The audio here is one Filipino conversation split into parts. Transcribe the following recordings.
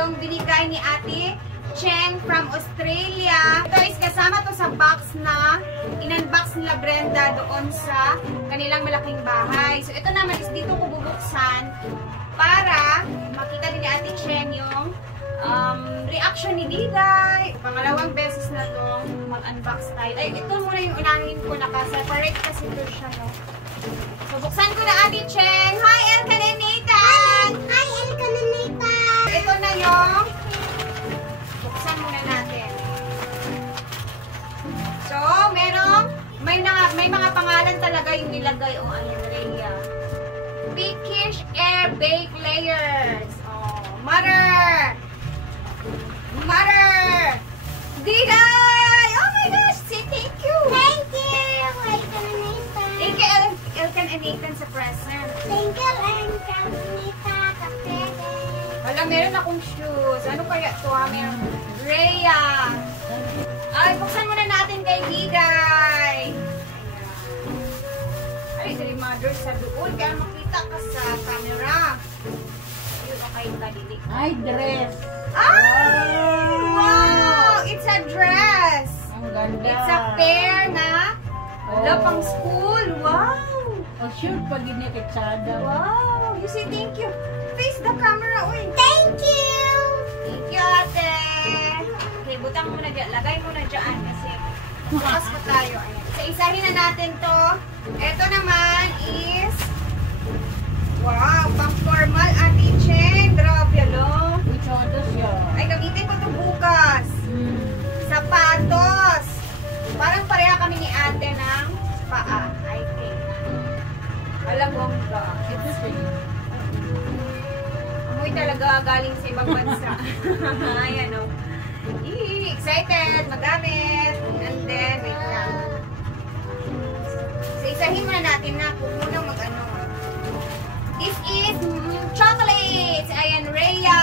yung binigay ni Ate Cheng from Australia. Ito is kasama to sa box na in-unbox nila Brenda doon sa kanilang malaking bahay. So ito naman is dito ko bubuksan para makita din ni Ate Cheng yung reaction ni Diday. Pangalawang beses na to mag-unbox tayo. Ay, ito muna yung unahin ko. Naka-separate kasi ito siya, no? So buksan ko na Ate Cheng. Hi, Elkan and Nathan! Hi, Elkan and Nathan! Ito na yung buksan muna natin. So, may mga pangalan talaga yung nilagay o ayun, Rhea. Pickish Air Bake Layers. Oh, Mother! Diday! Oh my gosh! Say thank you! Thank you, Elkan and Nathan! Thank you, Elkan and Nathan sa present. Thank you, Elkan and Nathan sa present. Wala, meron akong shoes. Ano kaya ito ha? Meron. Rhea! Ay, buksan muna natin kay Diday. Ay, si mother sa doon. Kaya makita ka sa camera. Yun, okay ka, Dili. Ay, dress. Ay! Wow! It's a dress. Ang ganda. It's a pair na pang school. Wow! Oh, sure, pag inikitsada. Wow! You say thank you. Face the camera, uy. Thank you! Thank you, ate. Okay, butang mo na dyan. Lagay mo na dyan kasi bukas pa tayo. Ayan. So, isahin na natin to. Ito naman is wow, pang formal Ate Cheng. Grabe, alo. Itsada siya. Ay, gamitin ko to bukas. Sapatos. Parang pareha kami ni ate ng paa, I think. Alam mo ba? Ito siya. Amoy talaga galing sa ibang bansa. Ayan, o. Excited, magamit. And then, wait lang. So, isahin muna natin na kung munang mag-ano. This is chocolates. Ayan, Rhea.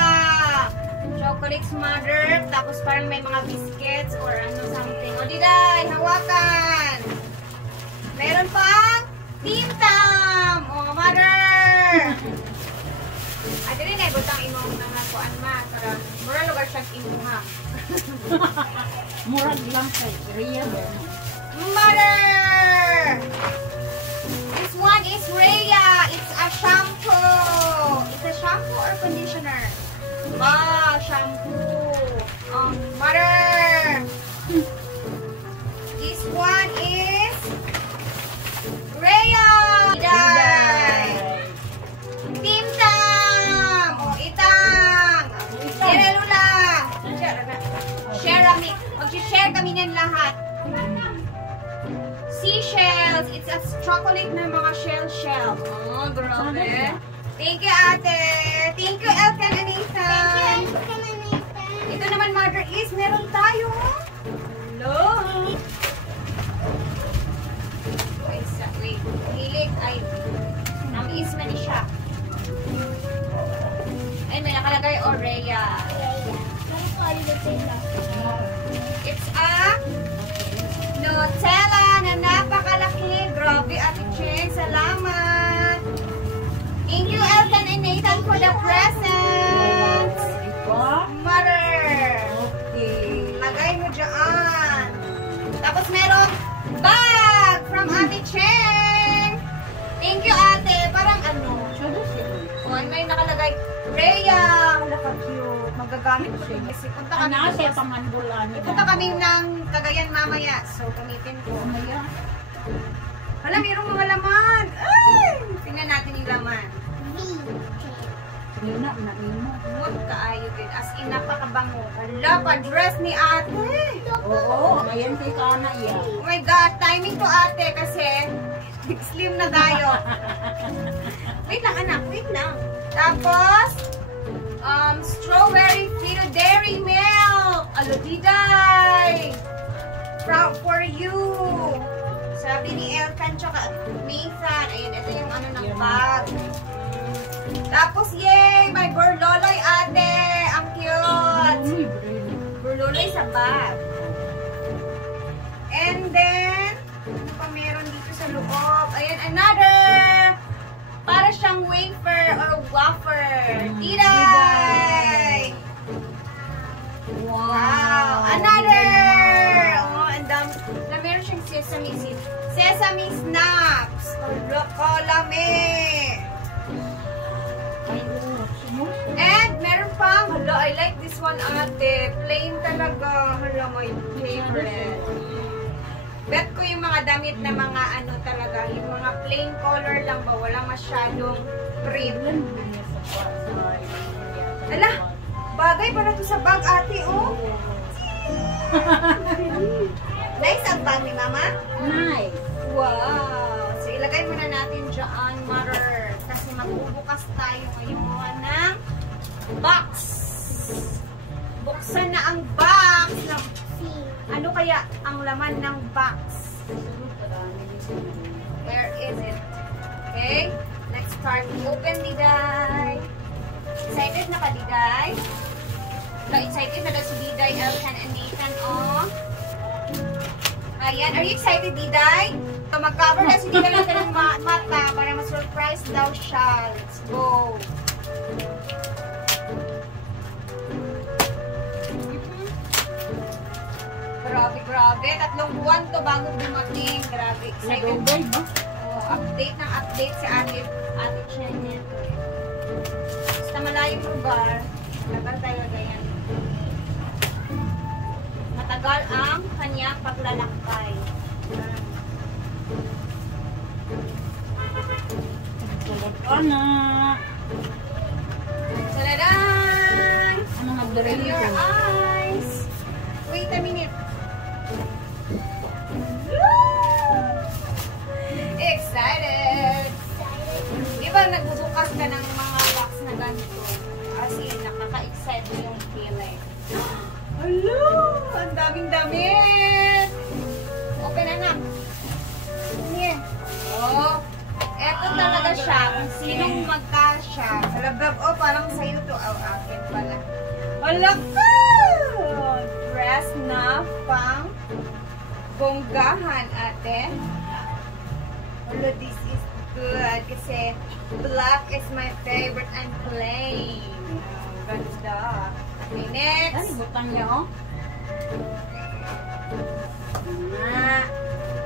Chocolates, mother. Tapos parang may mga biscuits or ano, something. O, Diday, hawakan. Meron pang Tim Tam. O, mother. Ate rin ay butang imong nangakuan ma. Tara, mura lugar siyang imuha. Murag lang kay Rhea. Mother! This one is Rhea. It's a shampoo. It's a shampoo or conditioner? Ah, shampoo. Mother! This one is Rhea. Diday. Tim Tam. O, itang. Lula. Mag-share kami niyan lahat. Seashells. It's a chocolate na mga shell. Oh, grabe. Thank you, ate. Thank you, Elkan and Nathan. Thank you, Elkan and Nathan! Ito naman, mother is, meron tayo. Hello. Wait. Hilig. Ay, namis man siya. Ay, may nakalagay Aurelia. It's a Nutella na napakalaki. Grabe, Ate Cheng. Salamat. Thank you, Elkan and Nathan, for the presents. Mother. Okay. Lagay mo dyan. Tapos meron bag from Ate Cheng. Thank you, ate. Parang ano. Itsada siya. O, may nakalagay. Rhea. Wala ka cute. Magagamit ko siya. Kasi punta kami. Ano siya panganbulan? Punta kami ng Cagayan mamaya. So, gamitin ko. Maya. Hala, mayroong mga laman. Ay! Tingnan natin yung laman. Nina, naima. Mood kaayo din. As in, napakabango. Hala, pa-dress ni ate. Oo, ayan kay Kana iya. Oh my God, timing to ate kasi big slim na tayo. Wait lang anak, wait lang. Tapos, strawberry Frito Dairy Milk. Alo, Diday. Proud for you. Sabi ni Elkan tsaka Nathan. Ayun, ito yung ano ng bag. Tapos, yay! May burloloy ate. Ang cute. Burloloy sa bag. And then, ano pa meron dito sa loob? Ayan, another! Para siyang wafer or wafer. Diday! Wow! Another! Oh, and na meron siyang sesame seeds. Sesame snaps! Kalami! And meron pang, hala, I like this one ate. Plain talaga. Hala, my favorite. Bet ko yung mga damit na mga ano talaga, yung mga plain color lang ba, walang masyadong print. Hala, bagay pala to sa bag ate, oh. Nice ang bag ni mama? Nice. Wow. So, ilagay muna natin dyan, mother. Kasi magbubukas tayo ngayon ng box. Buksan na ang box. Ano kaya ang laman ng box? Where is it? Okay. Let's start. Open, Diday. Excited na ka, Diday? Excited na daw si Diday, Elkan, and Nathan, oh. Ayan. Are you excited, Diday? So, mag-cover na si Diday ng kanyang mata para ma-surprise daw siya. Let's go. Grabe, grabe. 3 buwan to bago dumating. Grabe, excited. Oh, update ng update si Ate Chen nito. Basta malayong lugar. Matagal talaga yan. Matagal ang kanyang paglalakbay. Saladan! Ano nagdala Your dito? eyes! Wait a minute. Excited! Di ba nagbubukas ka ng mga box na ganito? As in, nakaka-excite yung feeling. Hello! Ang daming damit! Open na na. Here. Oh, eto talaga siya. Kung sinong magkasya. Alabab, oh, parang sa'yo to. Oh, akin pala. Hala ka! Dress na pang bonggahan, ate. Hala, this is good. Kasi black is my favorite and plain. Oh, ganda. Okay, next. Ay, butang niya, oh.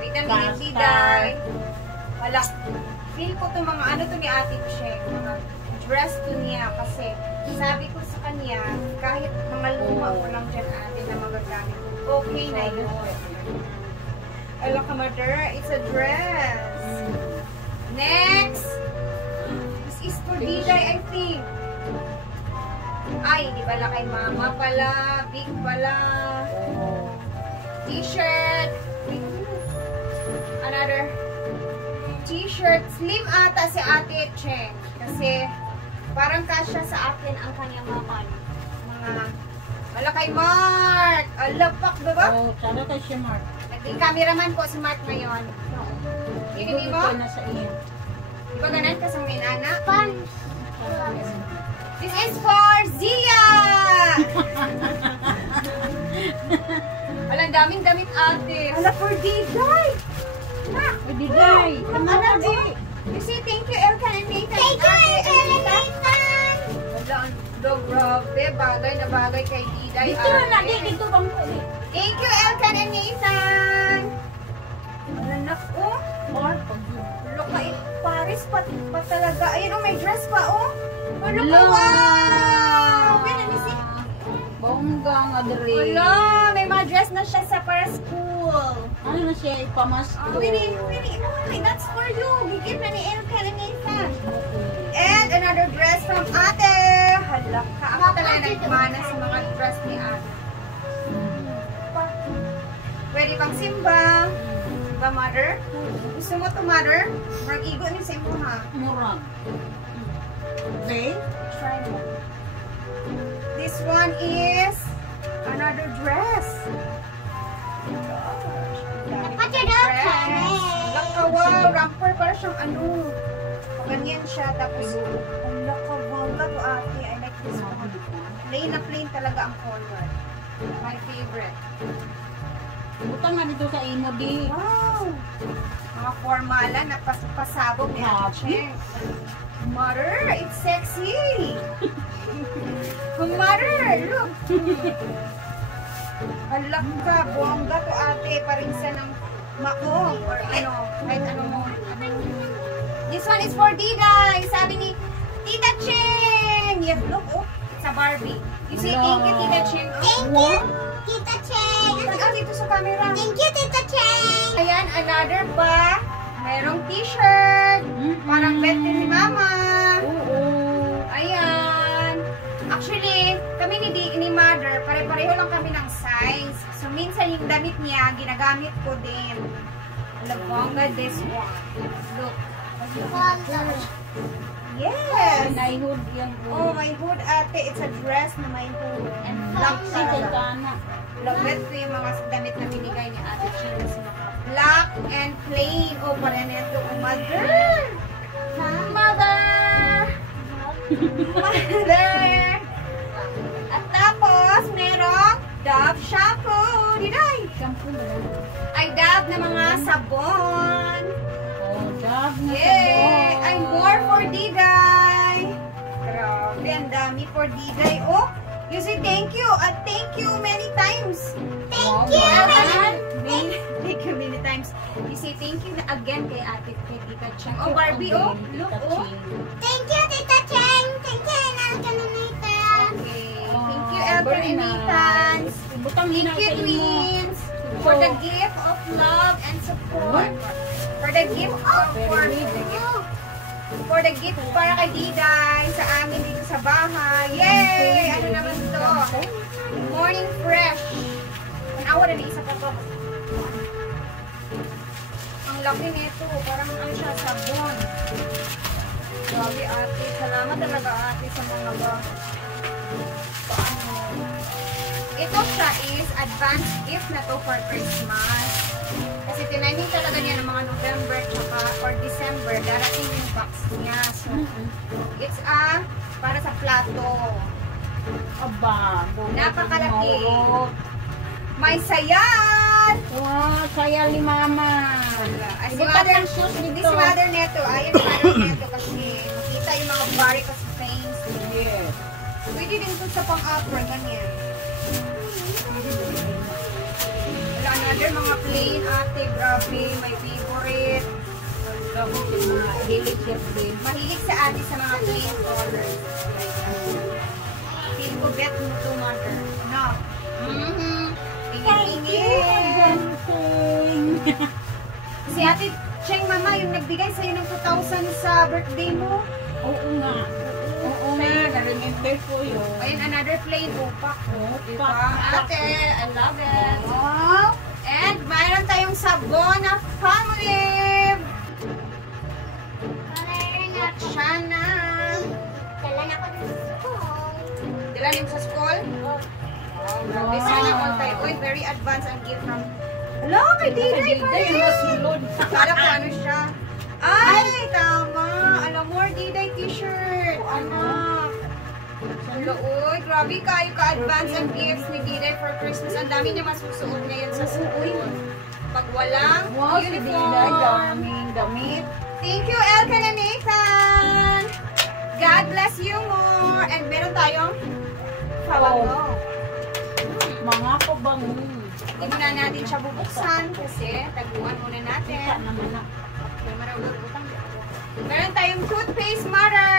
Wait a minute, Diday. Wala. Feel ko itong mga ano to ni Ate Cheng. Mga dress to niya. Kasi sabi ko sa kanya, kahit mga luma ko lang dyan ate na magagamit. Okay na yun. Ala ka, mother. It's a dress. Next. This is for Diday, I think. Ay, di pala kay mama pala. Big pala. T-shirt. Another t-shirt. Slim ata si Ate Cheng. Kasi parang kasya sa akin ang kanyang mga wala kay Mark. Alapak, diba? Oh, sana kay si Mark. Nag-cameraman po si Mark ngayon. Ibigay mo? Ito na sa iyo. Di ba ganun ka sa may nana? This is for Zia! Walang daming damit ate. Hala, for Diday! Ha? Diday! Ano di? You say thank you, Elkan and Nathan. Thank you, Elkan and Nathan! Wala, grabe. Bagay na bagay kay Diday. Dito na lagi, dito bang pwede? Thank you, Elkan and Nathan! Wala na po. Mark, Wala ka, Paris pa talaga. Ayun, oh, may dress pa, oh. Wala ka, Hello. wow! Wait, let me see. bongga nga diri. Wala, may mga dress na siya sa para school. Ano na siya ipamasko? Oh, Winnie, that's for you. Gigit na ni Elkan and Nathan. And another dress from ate. Hala ka. Ako talaga nagmana sa mga dress ni ate. Pwede pang simba. Diba, mother? Gusto mo to, mother? Mag-igo ni sa imo, ha? Murag. Okay? Try mo. This one is another dress. Laka, wow, ramper para siyang ano. Ganyan siya, tapos laka, wow, laka, ate. I like this one. Plain na plain talaga ang color. My favorite. Butang na dito sa imo di. Wow! Mga formala na pasabog ni Ate Cheng. Mother, it's sexy! Mother, look! Halak ka, buwangga to ate, parinsa ng mao, or ano, kahit ano mo. This one is for Diday. Sabi ni Tita Cheng. Yes, look, oh, it's a Barbie. You say thank you, Tita Cheng. Thank you, Tita Cheng. Tag dito sa camera. Thank you, Tita Cheng. Ayan, another pa. Merong t-shirt. Parang birthday ni Mama. Oo. Ayan. Actually, kami ni Mother, pare-pareho lang kami ng size. So, minsan yung damit niya, ginagamit ko din. Labonga, this one. Look. Yes! May hood yan. Oh, my hood ate. It's a dress na may hood. And black talaga. Love ko yung mga damit na binigay ni Ate China. Black and plain. Oh, para neto. Oh, mother! Mother! Mother! At tapos, merong Dove shampoo. Diday! Shampoo na lang. Ay, Dove na mga sabon. Oh, Dove na Yay! sabon. Ay, more for Diday! Grabe, ang dami for Diday. Oh, you say thank you. At thank you many times. Thank Oh, you. wow. Thank you many times. You say thank you again kay Ate Tita Cheng. Oh, Barbie, oh. Look, oh. Thank you, Tita Cheng. Thank you, Elkananita. Okay. Thank you, Elton and Nathan. Thank you, twins. For the gift of love and support. For the gift of for the gift para kay Diday sa amin dito sa bahay. Yay! Ano naman to? Morning Fresh. Awa na isa pa to. Ang laki nito. Parang ano siya, sabon. Grabe ate. Salamat talaga ate sa mga paano. Ito siya is advanced gift na to for Christmas. Kasi tiniming talaga niya ng mga November tsaka or December. Darating yung box niya. So, it's para sa plato. Aba. Napakalaki. May sayal! Wow, saya ni Mama. Ay, si Ibutan mother, ng shoes hindi dito. si mother neto. Ayun si mother neto kasi makita yung mga varicose veins. Yes. Pwede din ito sa pang-upper, ganyan. Wala, another mga plain ate, grabe, my favorite. Tapos yung mga hilig siya din. Mahilig sa ate sa mga plain colors. Feel ko bet mo to, mother. No? Ingin-ingin. Si ate Cheng, mama, yung nagbigay sa'yo ng 2,000 sa birthday mo. Oo nga. Oo nga, na-remember ko yun. Ayun, another plain upak. Oh, Diba? pak. Ate, I love it. Wow. And mayroon tayong sabon na family. Shana. Kailan ako dito sa school? Dilalim sa school? Oh, grabe. Sana all tayo. Uy, very advanced ang gift from... Hello, kay Diday pa Diday, rin. masulod. Kala ko ano siya. Ay, tama. Alam mo, Diday t-shirt. Anak. Hello, uy. Grabe kayo ka-advance ang gifts ni Diday for Christmas. Ang dami niya masusuot ngayon sa school. Pag walang Wow, si Diday, uniform. daming damit. Thank you, Elkan and Nathan. God bless you more. And meron tayong pabango. Mga pabango. Hindi muna natin siya bubuksan kasi taguan muna natin. Kita naman na. Meron tayong toothpaste, Mara.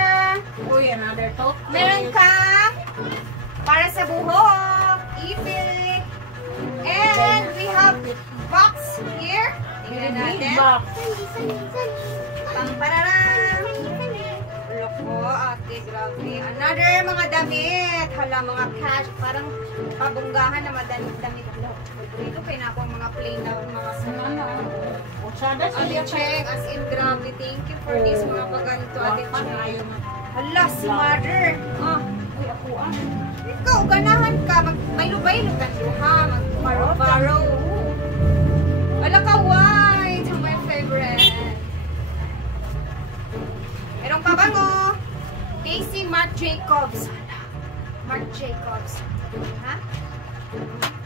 Uy, another toothpaste. Meron kang para sa buhok, ipit. And we have box here. Tingnan natin. Box. Pampararang. Loko, ate, grabe. Another mga damit. Hala, mga cash. Parang pabunggahan na madamit. Ito kayo na akong mga plain na mga Ano? Usada Ate siya. Cheng, as in grabe. Thank you for this mga paganto, Ate Bakit Cheng. ayaw mo? Hala, si mother. Uy, ako ah. Ikaw, ganahan ka. May lubay-lub ka duha. Mag-baro-baro. Wala ka, white. Ang my favorite. Merong pabango. Daisy Marc Jacobs. Hala. Marc Jacobs. Ha?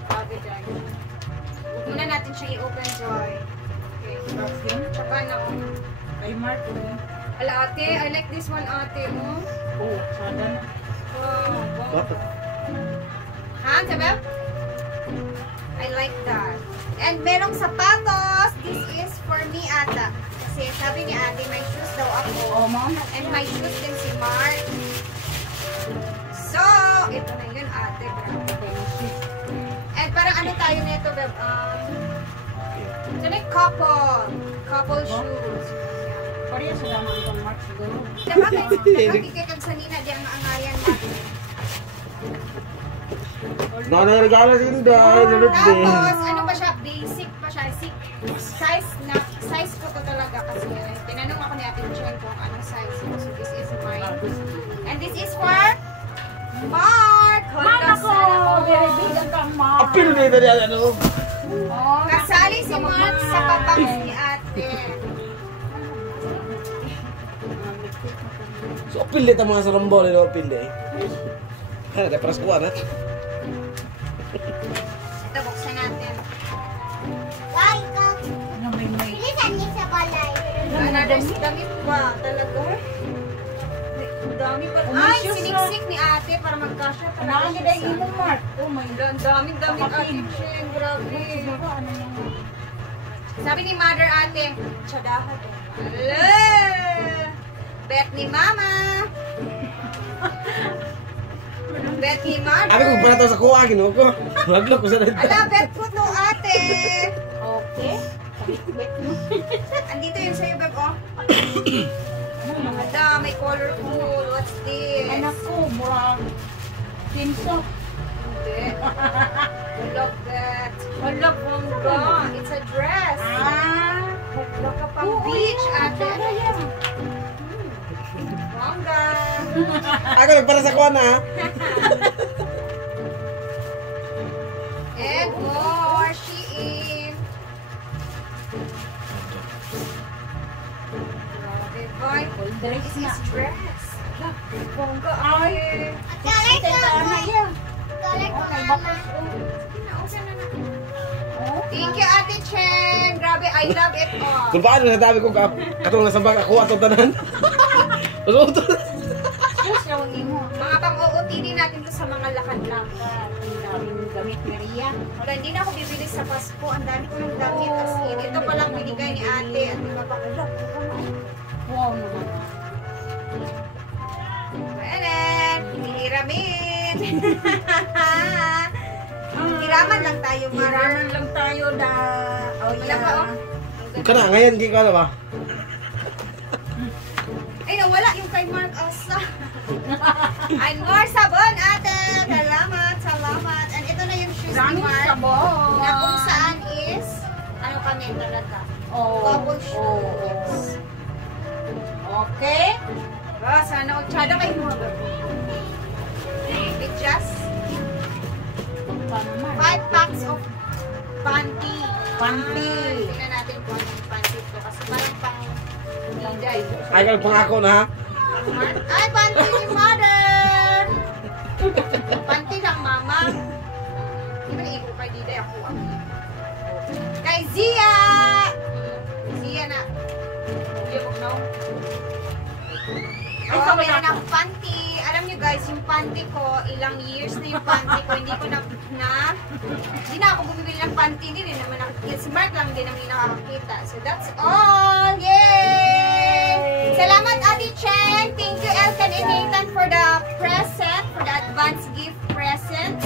Grabe, Joy. Huwag muna natin siya i-open, Joy. Okay. Tsaka na, Kay Mark. Ala, ate. I like this one, ate. Oh. Oh, sada na. Oh, wow. Ha? Sabi? I like that. And merong sapatos. This is for me ata. Kasi sabi ni ate, may shoes daw ako. Oh, ma'am. And may shoes din si Mark. So, ito na yun ate. Grabe. And parang ano tayo nito, beb? Ito na yung couple shoes. Pareha sa daman kong Mark siguro. Nakakikit ang sanina di ang angayan natin. Nangyarigala si Inday. Tapos, ano pa siya? Basic pa siya. Size ko to talaga kasi tinanong ako ni Ate Chen kung anong size. So, this is mine. And this is for Mark! Mama ko! Very big ang kang Mark. Apil na ito niya, ano? Kasali si Mark sa pabangs ni Ate. So, apil na ito mga sarambol. Apil na eh. Ada peras kuat, ha? Ito, buksan natin. Why ka? Ano may Bilisan niya sa balay. Damit ba? Talaga? Ang dami pa. Ay, siniksik ni ate para magkasya talaga Nakakita siya yung imo, Mark. Oh my God. Ang daming damit ate Chen. Grabe. Sabi ni mother ate, tsadahan. Hello! Bet ni mama. Bet ni mother. Abi kung para to sa kuha, gino ko. Maglok ko sa nito. Ala, bet ko to ate. Okay. Andito yun sa'yo, beb, oh. Ada, may colorful. What's this? Anak ko, murang pinso. Hindi. Look that. Hala, bongga. It's a dress. Hala ka pang beach, ate. Bongga. Ako nagpara sa kuha na, ha? And more Shein. Grabe, boy. Dress This na. is dress. Bongga, ate. Kalay ko Ano yan? Kalay ko Okay, mama. Okay na. Oh. Thank you, Ate Chen. Grabe, I love it all. Kung paano na dami ko katong nasa bag ako atong tanan. Uso-uso. Yes, yung imo. Mga pang-OOTD natin to sa mga lakad-lakad. Ang daming gamit ni Ria. Wala, hindi na ako bibili sa Pasko. Ang dami ko ng damit. As in, ito palang binigay ni ate. At di ba pa Wow naman. Well, hihiramin. Hiraman lang tayo, mother. Hiraman lang tayo na... Oh, Wala pa, oh. Ka na, ngayon, di ka na ba? Ay, nawala yung kay Mark Asa. And more sabon, ate. Salamat. And ito na yung shoes ni Daming Mark. sabon. Na kung saan is, ano kami talaga. Oh. Couple shoes. Okay. Ba, sana utsada kayo mga just Paano man? 5 packs of panty. Panty. Tingnan natin kung anong panty to. Kasi parang pang liday. Ay, ka pangako na, ha? Ay, panty ni mother! Panty ng mama. Di ba iko kay liday ako ang kay Zia! Zia na. Zia ko na. Oh, meron akong panty. Alam niyo guys, yung panty ko, ilang years na yung panty ko, hindi ko hindi na ako bumibili ng panty, hindi rin naman smart lang din naman yung nakakakita. So that's all! Yay! Salamat Ate Chen! Thank you Elkan and Nathan for the present, for the advance gift present.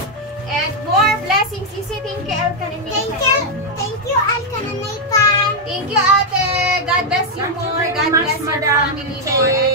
And more blessings. Sisi, thank you Elkan and Nathan. Thank you, Alkan and Nathan. Thank you Ate! God bless you more. God bless your family more.